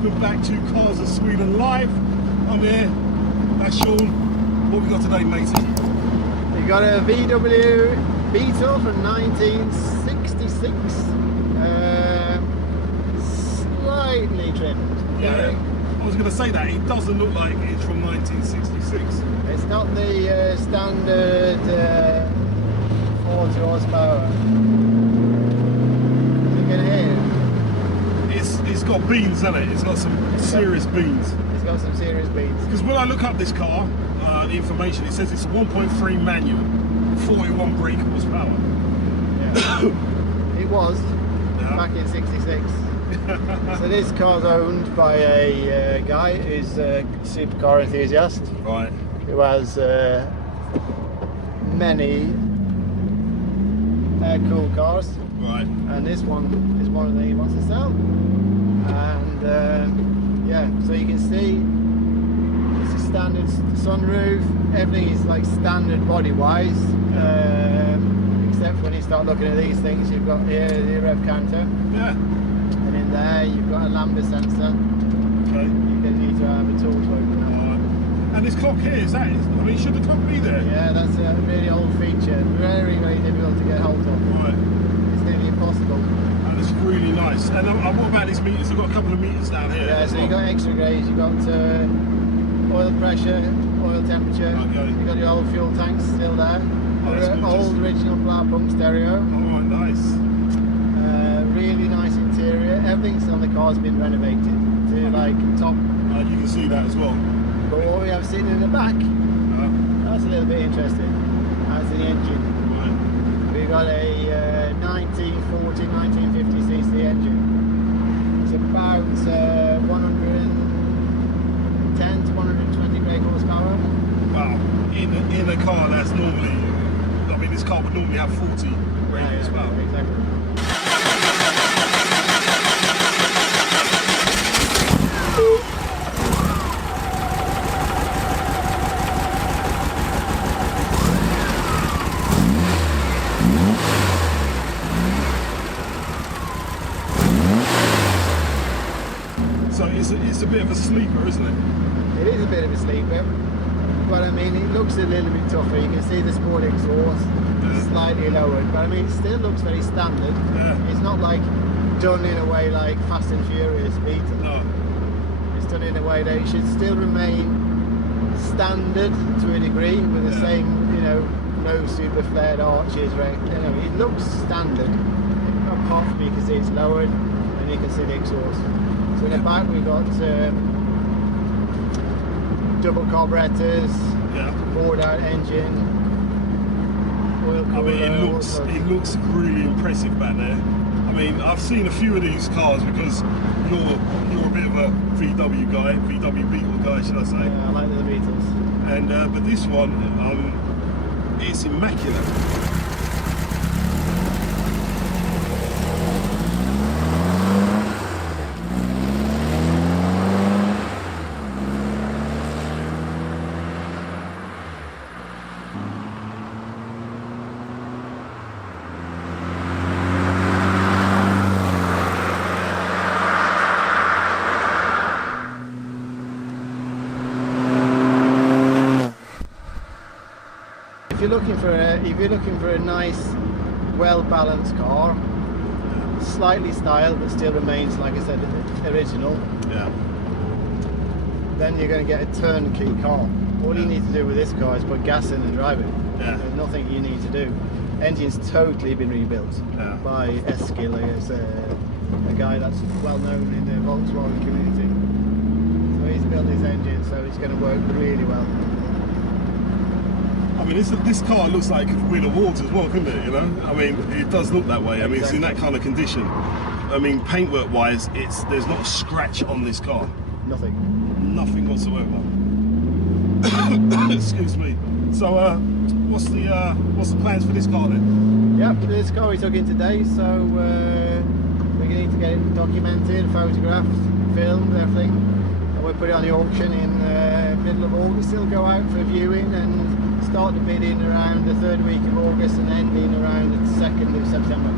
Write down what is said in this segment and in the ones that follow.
welcome back to Cars of Sweden Live. I'm here, that's Sean. What we got today, matey? We got a VW Beetle from 1966, slightly trimmed. Yeah, I was going to say that, it doesn't look like it's from 1966. It's not the standard 40 horsepower. You can hear it's got beans in it, it's got some serious beans. It's got some serious beans. Because when I look up this car, the information, it says it's a 1.3 manual, 41 brake horsepower. Yeah. It was back in '66. So this car's owned by a guy who's a supercar enthusiast. Right. Who has many cool cars. Right. And this one is one of them he wants to sell. And yeah, so you can see it's a standard sunroof. Everything is like standard body-wise, except when you start looking at these things. You've got here the rev counter. Yeah. And in there you've got a lambda sensor. Okay. You're going to need to have a torch opener. And this clock here, is that? I mean, should the clock be there? Yeah, that's a really old feature. Very, very difficult to get hold of. Right. It's nearly impossible. And it's really nice. And what about these meters? I've got a couple of meters down here. Yeah, so you've got extra gauge, you've got oil pressure, oil temperature. Okay. You've got your old fuel tanks still there. Oh, that's gorgeous. Old original plough pump stereo. Oh, nice. Really nice interior. Everything's on the car's been renovated to like top. You can see that as well. But what we have sitting in the back, that's a little bit interesting. That's the engine. Right. We've got a 1940, 1950 cc engine. It's about 110 to 120 brake horsepower. Wow. In a car that's normally, I mean, this car would normally have 40 brake horsepower. Exactly. So it's a bit of a sleeper, isn't it? It is a bit of a sleeper, but I mean, it looks a little bit tougher. You can see the sport exhaust slightly lowered, but I mean, it still looks very standard. Yeah. It's not like done in a way like Fast and Furious Beetle. No. It's done in a way that it should still remain standard to a degree, with the same, you know, no super flared arches, right? You know, it looks standard, apart from you can see it's lowered, and you can see the exhaust. So in the back we've got double carburetors, bored out engine, oil cooler. I mean, it looks really impressive back there. I mean, I've seen a few of these cars because you're a bit of a VW guy, VW Beetle guy, should I say? Yeah, I like the Beetles. And but this one, it's immaculate. If you're looking for a nice, well-balanced car, slightly styled but still remains, like I said, original. Yeah. Then you're going to get a turnkey car. All you need to do with this car is put gas in and drive it. Yeah. There's nothing you need to do. Engine's totally been rebuilt by Eskil, a guy that's well known in the Volkswagen community. So he's built this engine, so it's going to work really well. I mean, this car looks like it could win awards as well, couldn't it? You know, I mean, it does look that way. I mean, it's in that kind of condition. I mean, paintwork wise, there's not a scratch on this car. Nothing. Nothing whatsoever. Excuse me. So, what's the plans for this car then? Yep, this car we took in today, so we're going to need to get it documented, photographed, filmed, everything, and we'll put it on the auction in middle of August. It'll go out for viewing and start the bidding around the 3rd week of August and ending around the 2nd of September.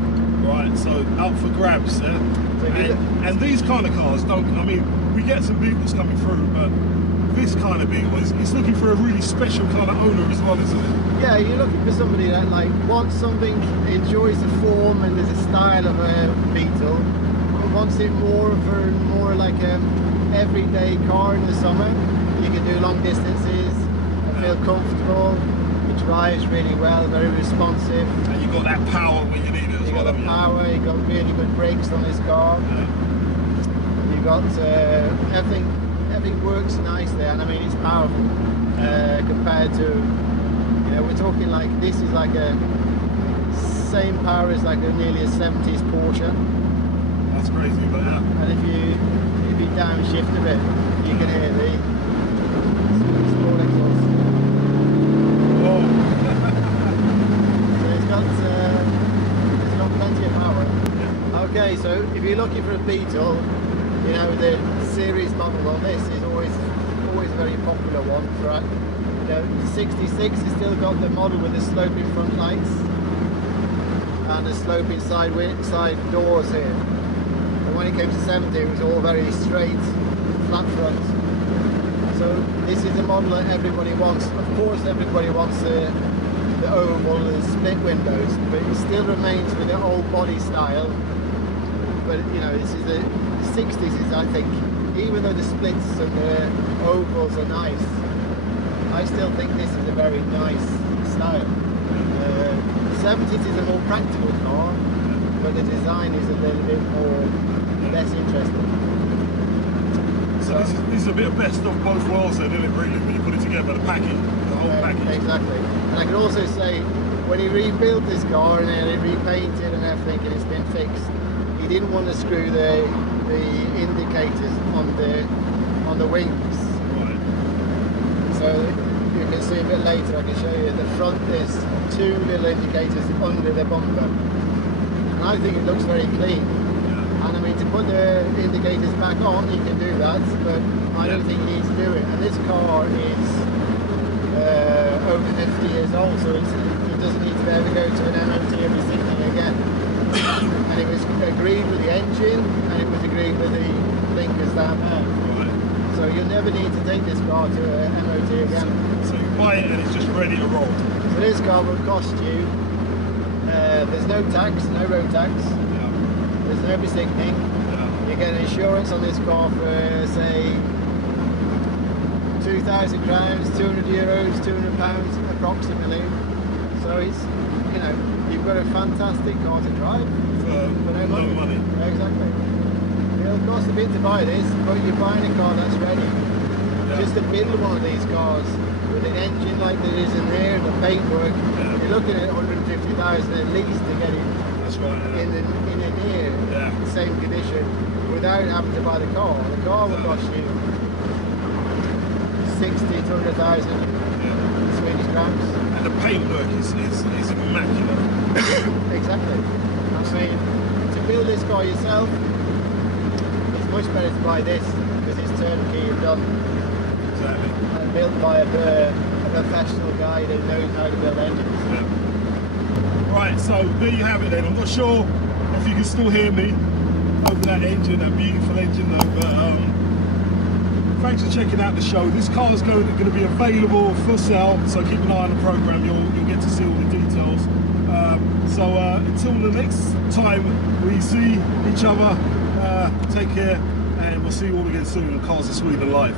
Right, so up for grabs, yeah? So and these kind of cars don't, I mean, we get some Beetles coming through, but this kind of Beetle it's looking for a really special kind of owner as well, isn't it? Yeah, you're looking for somebody that like wants something, enjoys the form and there's a style of a Beetle, but wants it more like everyday car in the summer. You can do long distances and feel comfortable. It drives really well, very responsive. And you've got that power when you need it as well. You've got the power, you've got really good brakes on this car. Yeah. You've got everything works nicely, and I mean it's powerful compared to, you know, we're talking like this is like a same power as like nearly a 70s Porsche. That's crazy, but yeah. And if you downshift a bit, you can hear the small exhaust. Oh. So it's got plenty of power. Yeah. Okay, so if you're looking for a Beetle, you know the series model on this is always a very popular one, right? You know, 66 has still got the model with the sloping front lights and the sloping side doors here. And when it came to 70, it was all very straight, flat front. So this is the model that everybody wants. Of course, everybody wants the oval, the split windows, but it still remains with the old body style. But you know, this is the 60s is, I think, even though the splits and the ovals are nice, I still think this is a very nice style. The 70s is a more practical car, but the design is a little bit more less interesting. So this is a bit of best of both worlds then, isn't it, really, when you put it together, the package, the whole package. Exactly. And I can also say, when he rebuilt this car and he repainted and everything and it's been fixed, he didn't want to screw the indicators on the wings. Right. So you can see a bit later, I can show you, the front there's two little indicators under the bumper. And I think it looks very clean. Yeah. And I mean, to put the indicators back on, you can do that, but I don't think you need to do it. And this car is over 50 years old, so it doesn't need to ever go to an MOT every 6 months again. And it was agreed with the engine, and it was agreed with the blinkers down there. Right. So you'll never need to take this car to an MOT again. So you buy it and it's just ready to roll. So this car will cost you, there's no tax, no road tax, Yeah. there's no resigning. Yeah. You get insurance on this car for, say, £2,000, €200, £200 approximately. So it's, you know, you've got a fantastic car to drive For no money. Exactly. It'll cost a bit to buy this, but you're buying a car that's ready. Yeah. Just to build one of these cars with an engine like there is in there, the paintwork, Yeah. you're looking at 150,000 at least to get it That's right. Yeah. in a near Yeah. the same condition without having to buy the car. The car will cost you 60 to 100,000 Yeah. Swedish crowns. And the paintwork is immaculate. Exactly. I mean, to build this car yourself, it's much better to buy this because it's turnkey and done Exactly. and built by a professional guy that knows how to build engines. Yeah. Right, so there you have it then. I'm not sure if you can still hear me over that engine, that beautiful engine though, but thanks for checking out the show. This car is going to be available for sale, so keep an eye on the program. You'll get to see all the details. So until the next time we see each other, take care, and we'll see you all again soon on Cars of Sweden Live.